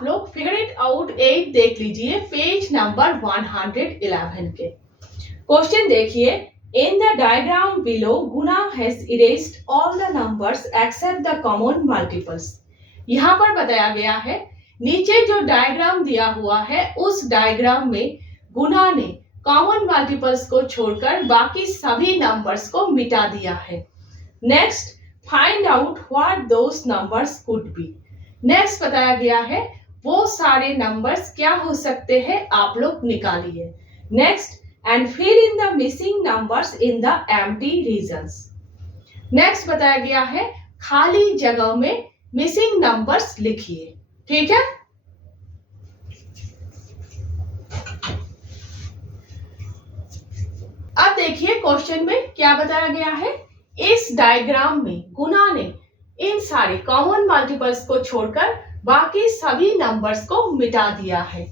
आप लोग figure it out 8 देख लीजिए पेज नंबर 111 के। क्वेश्चन देखिए, in the diagram below Guna has erased all the numbers accept the common multiples. यहाँ पर बताया गया है, नीचे जो डायग्राम दिया हुआ है उस डायग्राम में गुना ने कॉमन मल्टीपल्स को छोड़कर बाकी सभी नंबर्स को मिटा दिया है। Next, find out what those numbers could be. Next बताया गया है वो सारे नंबर्स क्या हो सकते हैं, आप लोग निकालिए। Next, and fill in the missing numbers in the empty regions. Next बताया गया है खाली जगह में मिसिंग नंबर्स लिखिए। ठीक है, अब देखिए क्वेश्चन में क्या बताया गया है। इस डायग्राम में गुना ने इन सारे कॉमन मल्टीपल्स को छोड़कर बाकी सभी नंबर्स को मिटा दिया है।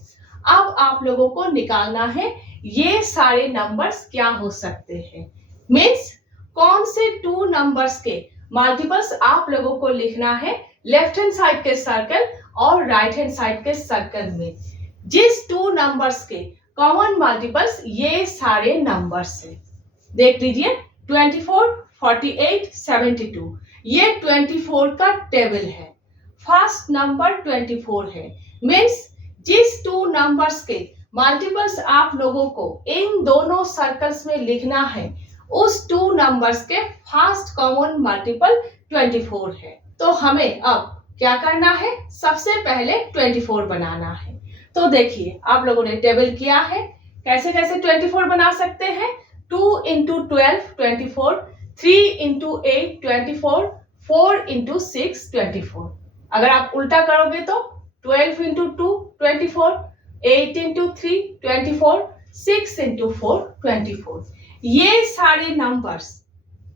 अब आप लोगों को निकालना है ये सारे नंबर्स क्या हो सकते हैं, मीन्स कौन से 2 नंबर्स के मल्टीपल्स आप लोगों को लिखना है लेफ्ट हैंड साइड के सर्कल और राइट हैंड साइड के सर्कल में। जिस 2 नंबर्स के कॉमन मल्टीपल्स ये सारे नंबर्स हैं, देख लीजिए 24, 48, 72। ये 24 का टेबल है। फर्स्ट नंबर 24 है, मीन्स जिस 2 नंबर्स के मल्टीपल्स आप लोगों को इन दोनों सर्कल्स में लिखना है उस 2 नंबर्स के फर्स्ट कॉमन मल्टीपल 24 है। तो हमें अब क्या करना है, सबसे पहले 24 बनाना है। तो देखिए आप लोगों ने टेबल किया है, कैसे कैसे 24 बना सकते हैं। 2 into 12 24, 3 into 8 24, 4 into 6 24। अगर आप उल्टा करोगे तो 12 into 2 24, 8 into 3 24, 6 into 4 24। ये सारे नंबर्स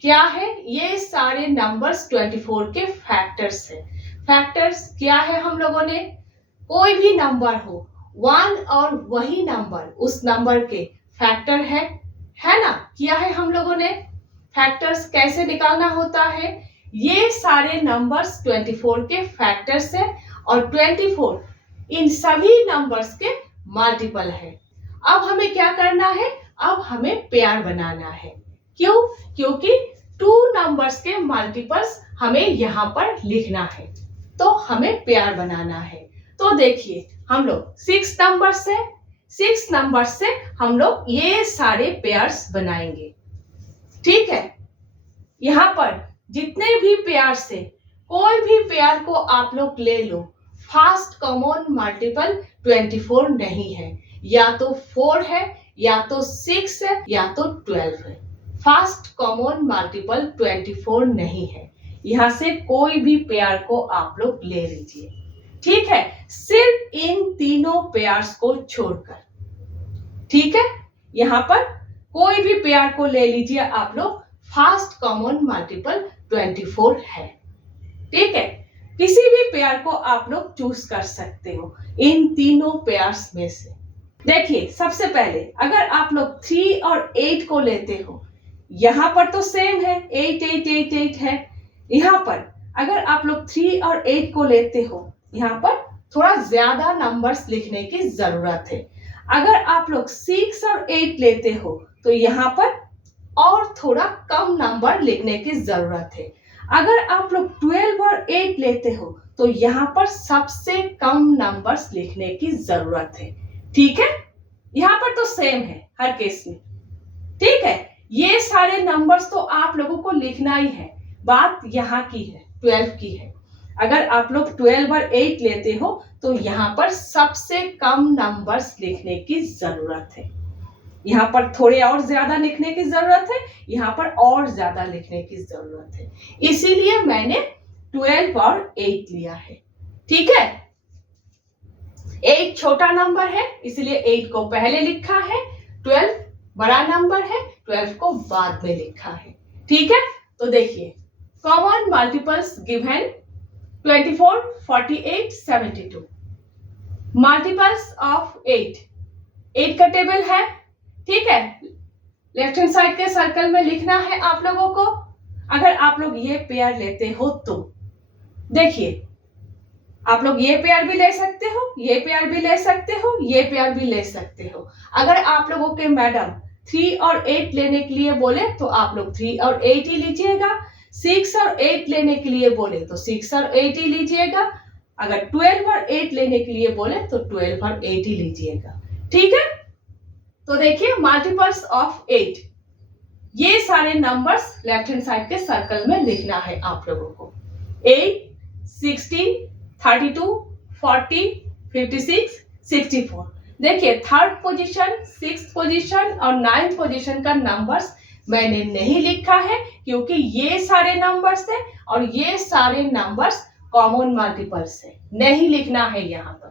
क्या है, ये सारे नंबर्स 24 के फैक्टर्स है। फैक्टर्स क्या है, हम लोगों ने कोई भी नंबर हो 1 और वही नंबर उस नंबर के फैक्टर है ना, किया है हम लोगों ने। फैक्टर्स कैसे निकालना होता है, ये सारे नंबर्स 24 के फैक्टर्स है और 24 इन सभी नंबर्स के मल्टीपल है। अब हमें क्या करना है, अब हमें पेयर बनाना है। क्यों, क्योंकि 2 नंबर्स के मल्टीपल्स हमें यहाँ पर लिखना है, तो हमें पेयर बनाना है। तो देखिए हम लोग 6 नंबर से हम लोग ये सारे पेयर्स बनाएंगे। ठीक है, यहाँ पर जितने भी पेयर से कोई भी पेयर को आप लोग ले लो, फर्स्ट कॉमन मल्टीपल 24 नहीं है, या तो 4 है या तो 6 है या तो 12 है। फर्स्ट कॉमन मल्टीपल 24 नहीं है, यहाँ से कोई भी पेयर को आप लोग ले लीजिए। ठीक है, सिर्फ इन तीनों पेयर्स को छोड़कर। ठीक है, यहाँ पर कोई भी पेयर को ले लीजिए आप लोग, फर्स्ट कॉमन मल्टीपल 24 है। ठीक है, किसी भी पेयर को आप लोग चूज कर सकते हो इन तीनों पेयर्स में से। देखिए सबसे पहले अगर आप लोग 3 और 8 को लेते हो, यहाँ पर तो सेम है 8 8 8 8 है। यहाँ पर अगर आप लोग 3 और 8 को लेते हो, यहाँ पर थोड़ा ज्यादा नंबर्स लिखने की जरूरत है। अगर आप लोग 6 और 8 लेते हो तो यहाँ पर और थोड़ा कम नंबर लिखने की जरूरत है। अगर आप लोग 12 और 8 लेते हो तो यहाँ पर सबसे कम नंबर्स लिखने की जरूरत है। ठीक है, यहाँ पर तो सेम है हर केस में। ठीक है, ये सारे नंबर्स तो आप लोगों को लिखना ही है, बात यहाँ की है 12 की है। अगर आप लोग 12 और 8 लेते हो तो यहाँ पर सबसे कम नंबर्स लिखने की जरूरत है। यहाँ पर थोड़े और ज्यादा लिखने की जरूरत है, यहाँ पर और ज्यादा लिखने की जरूरत है, इसीलिए मैंने 12 और 8 लिया है। ठीक है, 8 छोटा नंबर है इसलिए 8 को पहले लिखा है, 12 बड़ा नंबर है 12 को बाद में लिखा है। ठीक है, तो देखिए common multiples given 24, 48, 72। Multiples of 8 का टेबल है। ठीक है, लेफ्ट हैंड साइड के सर्कल में लिखना है आप लोगों को। अगर आप लोग ये पेयर लेते हो तो देखिए आप लोग ये पेयर भी ले सकते हो, ये पेयर भी ले सकते हो, ये पेयर भी ले सकते हो। अगर आप लोगों के मैडम 3 और 8 लेने के लिए बोले तो आप लोग 3 और 8 ही लीजिएगा। 6 और 8 लेने के लिए बोले तो 6 और 8 ही लीजिएगा। अगर 12 और 8 लेने के लिए बोले तो 12 और 8 ही लीजिएगा। ठीक है, तो देखिए मल्टीपल्स ऑफ 8, ये सारे नंबर्स लेफ्ट हैंड साइड के सर्कल में लिखना है आप लोगों को। 8, 16, 32, 40, 56, 64। देखिए थर्ड पोजीशन, सिक्स्थ पोजीशन और नाइन्थ पोजीशन का नंबर्स मैंने नहीं लिखा है क्योंकि ये सारे नंबर्स है और ये सारे नंबर्स कॉमन मल्टीपल्स है, नहीं लिखना है यहाँ पर।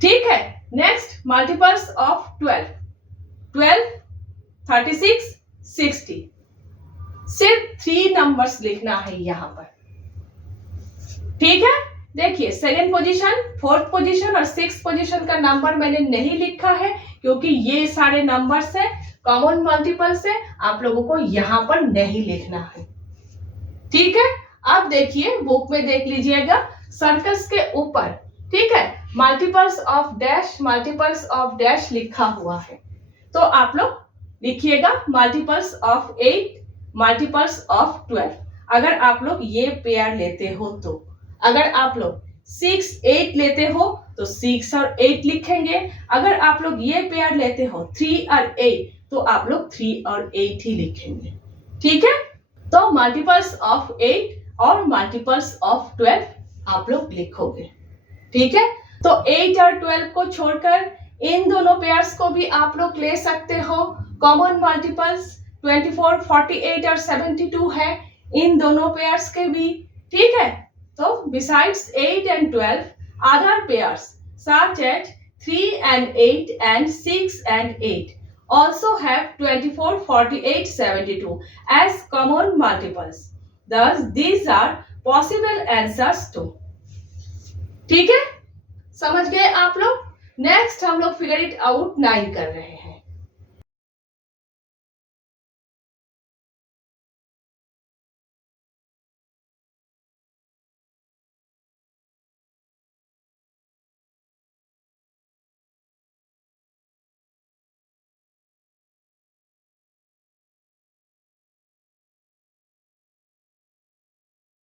ठीक है, नेक्स्ट मल्टीपल्स ऑफ 12, 12, 36, 60। सिर्फ 3 नंबर्स लिखना है यहाँ पर। ठीक है, देखिए सेकंड पोजीशन, फोर्थ पोजीशन और सिक्स्थ पोजीशन का नंबर मैंने नहीं लिखा है क्योंकि ये सारे नंबर्स है कॉमन मल्टीपल्स है, आप लोगों को यहाँ पर नहीं लिखना है। ठीक है, अब देखिए बुक में देख लीजिएगा सर्कल्स के ऊपर, ठीक है, multiples of dash, multiples of dash लिखा हुआ है। तो आप लोग लिखिएगा मल्टीपल्स ऑफ 8, मल्टीपल्स ऑफ 12। अगर आप लोग ये पेयर लेते हो तो, अगर आप लोग 6, 8 लेते हो तो 6 और 8 लिखेंगे। अगर आप लोग ये पेयर लेते हो 3 और 8 तो आप लोग 3 और 8 ही लिखेंगे। ठीक है, तो मल्टीपल्स ऑफ 8 और मल्टीपल्स ऑफ 12 आप लोग लिखोगे। ठीक है, तो 8 और 12 को छोड़कर इन दोनों पेयर्स को भी आप लोग ले सकते हो। कॉमन मल्टीपल्स 24, 48 और 72 है इन दोनों पेयर्स के भी। ठीक है, तो besides 8 and 12, other pairs such as 3 and 8 and 6 and 8 also have 24, 48, 72 as common multiples. Thus, these are possible answers too. ठीक है, समझ गए आप लोग? नेक्स्ट हम लोग फिगर इट आउट 9 कर रहे हैं।